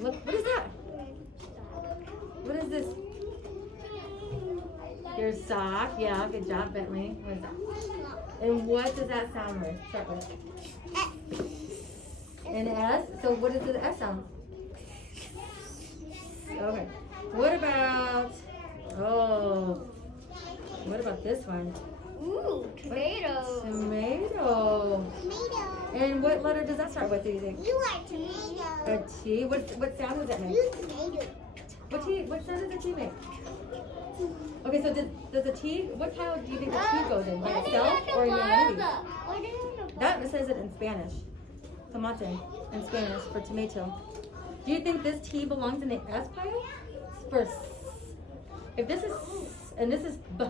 What is that? What is this? Your sock. Yeah, good job, Bentley. What is that? And what does that sound with? Start with. An S? So what does the S sound? Okay. What about, what about this one? Ooh, tomato. Tomato. And what letter does that start with, do you think? You are tomato. A T? What sound does it make? You tomato. What sound does the T make? Okay, so does the T, what pile do you think the T goes in? By itself or in humanity? That says it in Spanish. Tomate in Spanish for tomato. Do you think this T belongs in the S pile? For S. If this is S and this is B,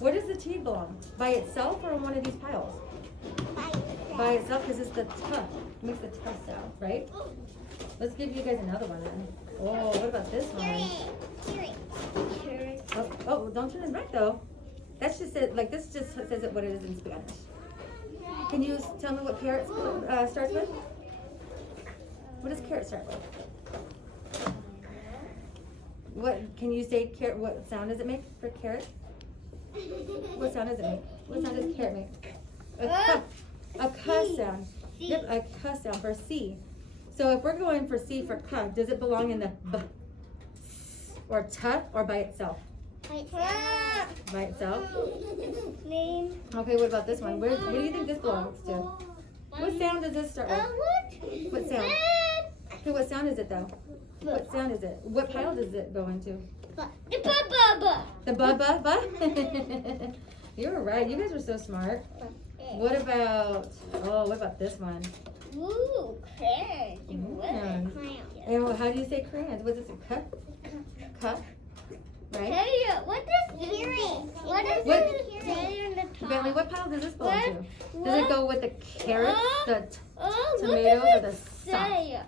where does the T belong? By itself or in one of these piles? By itself, because it's the T. It makes the T sound, right? Let's give you guys another one then. Oh, what about this one? Oh, don't turn it back though. That's just it. Like this just says it what it is in Spanish. Can you tell me what carrot starts with? What does carrot start with? What can you say? Carrot. What sound does it make for carrot? What sound does it make? What sound does carrot make? A K sound. Yep, a K sound for C. So if we're going for C for K, does it belong in the B or T or by itself? By itself. Name. Okay, what about this one? What do you think this belongs to? What sound does this start with? What sound? Okay, what sound is it though? What sound is it? What pile does it go into? The ba. You were right. You guys were so smart. What about this one? Ooh, crayons. Crayons. And how do you say crayons? What is it? Cut? Cut? Right? Hey, what is carrot? What is it say on the top? Bentley, what pile does this belong to? Does it go with the carrots, the what tomatoes, does or the it sock? say?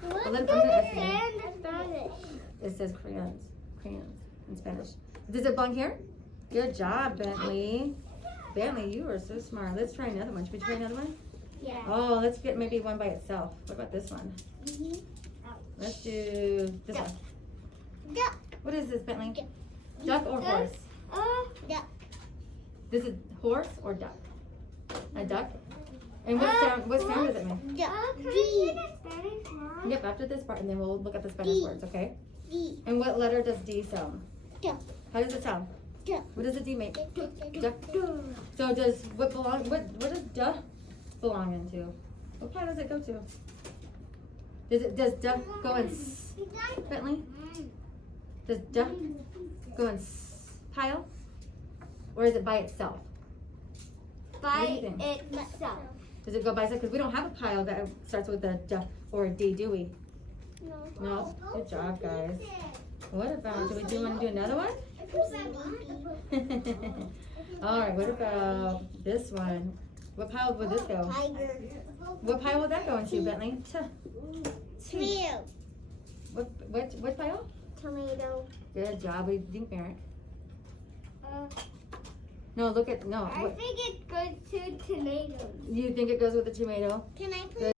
What Well, does then it say in Spanish? It says crayons. Crayons in Spanish. Does it belong here? Good job, Bentley. Bentley, you are so smart. Let's try another one. Should we try another one? Yeah. Oh, let's get maybe one by itself. What about this one? Let's do this one. Duck. What is this, Bentley? Duck or horse? Duck. This is horse or duck? A duck? And what sound does it make? Duck. Yep, after this part, and then we'll look at the Spanish D. words, okay? D. And what letter does D sound? Duck. How does it sound? Duck. What does a D make? Duck. So does what does duh belong into? What pile does it go to? Does duh go in Bentley? Does duh go in pile? Or is it by itself? By What do you think? itself. Does it go by itself? Because we don't have a pile that starts with a duh or a D, do we? No? Good job, guys. What about, do we want to do another one? All right, what about this one? What pile would this go? Tiger. What pile would that go into, Bentley? Tomato. What pile? Tomato. Good job. What do you think, Merrick? No, look at, no. I think it goes to tomatoes. You think it goes with the tomato? Can I put